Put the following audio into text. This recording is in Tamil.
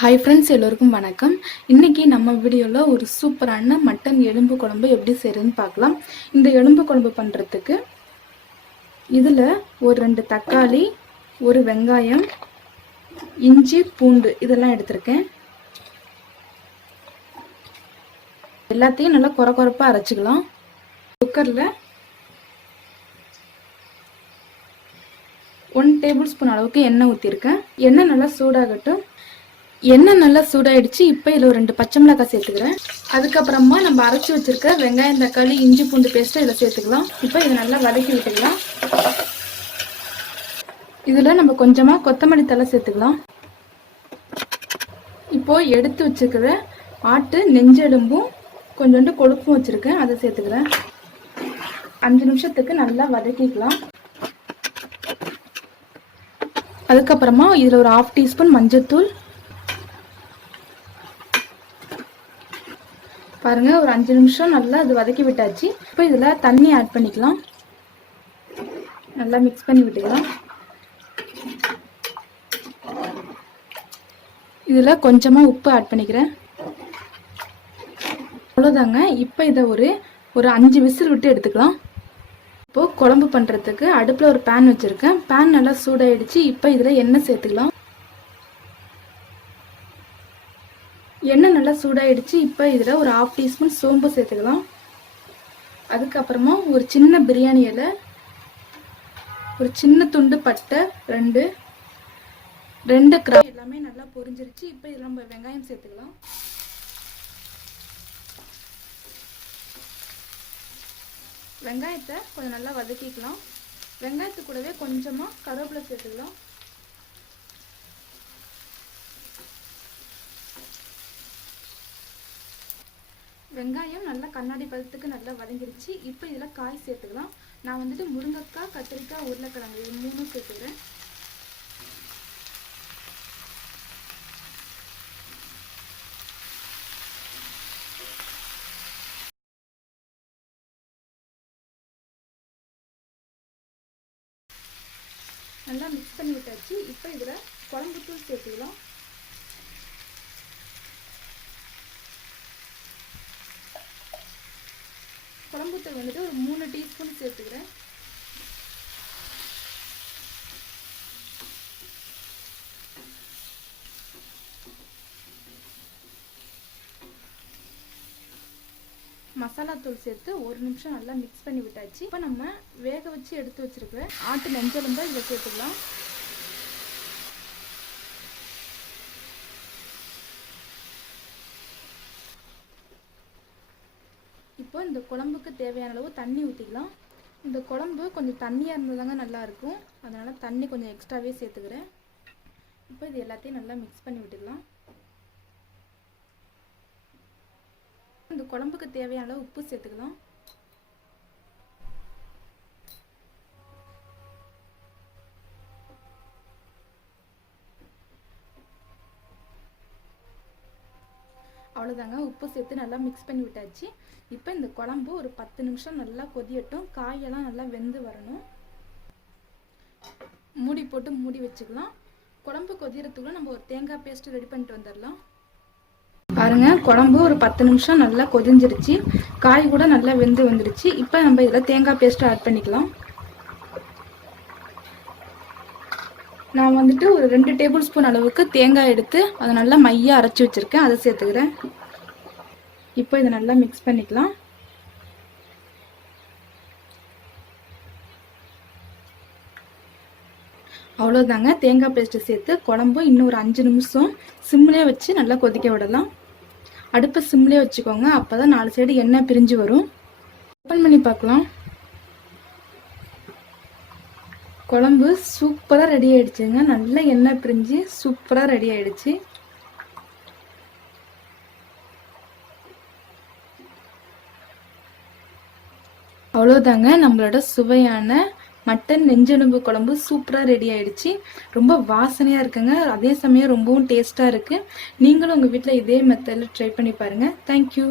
ஹாய் ஃப்ரெண்ட்ஸ், எல்லோருக்கும் வணக்கம். இன்றைக்கி நம்ம வீடியோவில் ஒரு சூப்பரான மட்டன் எலும்பு குழம்பு எப்படி செய்கிறதுன்னு பார்க்கலாம். இந்த எலும்பு குழம்பு பண்ணுறதுக்கு இதில் ஒரு 2 தக்காளி, ஒரு வெங்காயம், இஞ்சி, பூண்டு இதெல்லாம் எடுத்திருக்கேன். எல்லாத்தையும் நல்லா கொரப்பாக அரைச்சிக்கலாம். குக்கரில் 1 டேபிள் ஸ்பூன் அளவுக்கு எண்ணெய் ஊற்றிருக்கேன். எண்ணெய் நல்லா சூடாகட்டும். எண்ணெய் நல்லா சூடாயிடுச்சு. இப்போ இதில் ஒரு 2 பச்சை மிளகாய் சேர்த்துக்கிறேன். அதுக்கப்புறமா நம்ம அரைச்சி வச்சிருக்க வெங்காயம், தக்காளி, இஞ்சி, பூண்டு பேஸ்ட்டை இதில் சேர்த்துக்கலாம். இப்போ இதை நல்லா வதக்கி விட்டுக்கலாம். இதில் நம்ம கொஞ்சமாக கொத்தமல்லி தழை சேர்த்துக்கலாம். இப்போது எடுத்து வச்சுக்கிற ஆட்டு நெஞ்செலும்பும் கொஞ்சோண்டு கொழுப்பும் வச்சுருக்கேன், அதை சேர்த்துக்கிறேன். 5 நிமிஷத்துக்கு நல்லா வதக்கிக்கலாம். அதுக்கப்புறமா இதில் ஒரு 1/2 டீஸ்பூன் மஞ்சள்தூள், பாருங்க ஒரு 5 நிமிஷம் நல்லா அது வதக்கி விட்டாச்சு. இப்போ இதில் தண்ணி ஆட் பண்ணிக்கலாம். நல்லா மிக்ஸ் பண்ணி விட்டுக்கலாம். இதில் கொஞ்சமாக உப்பு ஆட் பண்ணிக்கிறேன். அவ்வளோதாங்க. இப்போ இதை ஒரு 5 விசில் விட்டு எடுத்துக்கலாம். இப்போது குழம்பு பண்ணுறதுக்கு அடுப்பில் ஒரு பேன் வச்சுருக்கேன். பேன் நல்லா சூடாயிடுச்சு. இப்போ இதில் எண்ணெய் சேர்த்துக்கலாம். எண்ணெய் நல்லா சூடாயிடுச்சு. இப்போ இதில் ஒரு 1/2 டீஸ்பூன் சோம்பு சேர்த்துக்கலாம். அதுக்கப்புறமா ஒரு சின்ன பிரியாணி இலை, ஒரு சின்ன துண்டு பட்டை, 2 கிராம்பு எல்லாமே நல்லா பொரிஞ்சிருச்சு. இப்போ இதில் நம்ம வெங்காயம் சேர்த்துக்கலாம். வெங்காயத்தை கொஞ்சம் நல்லா வதக்கிக்கலாம். வெங்காயத்து கூடவே கொஞ்சமாக கருவேப்பிலை சேர்த்துக்கலாம். வெங்காயம் நல்லா கண்ணாடி பதத்துக்கு நல்லா வதங்கிருச்சு. இப்போ இதில் காய் சேர்த்துக்கலாம். நான் முருங்கைக்காய், கத்திரிக்காய், உருளைக்கிழங்கு இது 3 சேர்த்துக்கிறேன். நல்லா மிக்ஸ் பண்ணி விட்டாச்சு. இப்போ இதில் குழம்பு தூள் சேர்த்துக்கலாம். குழம்புத்தூள் ஒரு 3 டீஸ்பூன் சேர்த்துக்கிறேன். மசாலா தூள் சேர்த்து 1 நிமிஷம் நல்லா மிக்ஸ் பண்ணி விட்டாச்சு. இப்போ நம்ம வேக வச்சு எடுத்து வச்சிருக்கிற ஆட்டு நெஞ்செலும்பை இதில் சேர்த்துக்கலாம். இப்போ இந்த குழம்புக்கு தேவையான அளவு தண்ணி ஊற்றிக்கலாம். இந்த குழம்பு கொஞ்சம் தண்ணியாக இருந்ததாங்க நல்லாயிருக்கும், அதனால் தண்ணி கொஞ்சம் எக்ஸ்ட்ராவே சேர்த்துக்கிறேன். இப்போ இது எல்லாத்தையும் நல்லா மிக்ஸ் பண்ணி விட்டுக்கலாம். இந்த குழம்புக்கு தேவையான அளவு உப்பு சேர்த்துக்கலாம். அவ்வளோதாங்க. உப்பு சேர்த்து நல்லா மிக்ஸ் பண்ணி விட்டாச்சு. இப்போ இந்த குழம்பு ஒரு 10 நிமிஷம் நல்லா கொதியட்டும். காயெல்லாம் நல்லா வெந்து வரணும். மூடி போட்டு மூடி வச்சுக்கலாம். குழம்பு கொதியறதுக்குள்ள நம்ம ஒரு தேங்காய் பேஸ்ட் ரெடி பண்ணிட்டு வந்துடலாம். பாருங்க, குழம்பு ஒரு 10 நிமிஷம் நல்லா கொதிஞ்சிருச்சு. காய் கூட நல்லா வெந்து வந்துடுச்சு. இப்போ நம்ம இதில் தேங்காய் பேஸ்ட் ஆட் பண்ணிக்கலாம். நான் ஒரு 2 டேபிள் ஸ்பூன் அளவுக்கு தேங்காய் எடுத்து அதை நல்லா மையாக அரைச்சி வச்சுருக்கேன், அதை சேர்த்துக்கிறேன். இப்போ இதை நல்லா மிக்ஸ் பண்ணிக்கலாம். அவ்வளோதாங்க. தேங்காய் பேஸ்ட்டு சேர்த்து குழம்பு இன்னும் ஒரு 5 நிமிஷம் சிம்லேயே வச்சு நல்லா கொதிக்க விடலாம். அடுப்பை சிம்லேயே வச்சுக்கோங்க, அப்போ தான் 4 சைடு எண்ணெய் பிரிஞ்சு வரும். ஓப்பன் பண்ணி பார்க்கலாம். குழம்பு சூப்பராக ரெடி ஆயிடுச்சுங்க. நல்ல எண்ணெய் பிரிஞ்சு சூப்பராக ரெடி ஆயிடுச்சு. அவ்வளோதாங்க. நம்மளோட சுவையான மட்டன் நெஞ்செலும்பு குழம்பு சூப்பராக ரெடி ஆயிடுச்சு. ரொம்ப வாசனையாக இருக்குங்க, அதே சமயம் ரொம்பவும் டேஸ்ட்டாக இருக்குது. நீங்களும் உங்கள் வீட்டில் இதே மெத்தடில் ட்ரை பண்ணி பாருங்கள். தேங்க்யூ.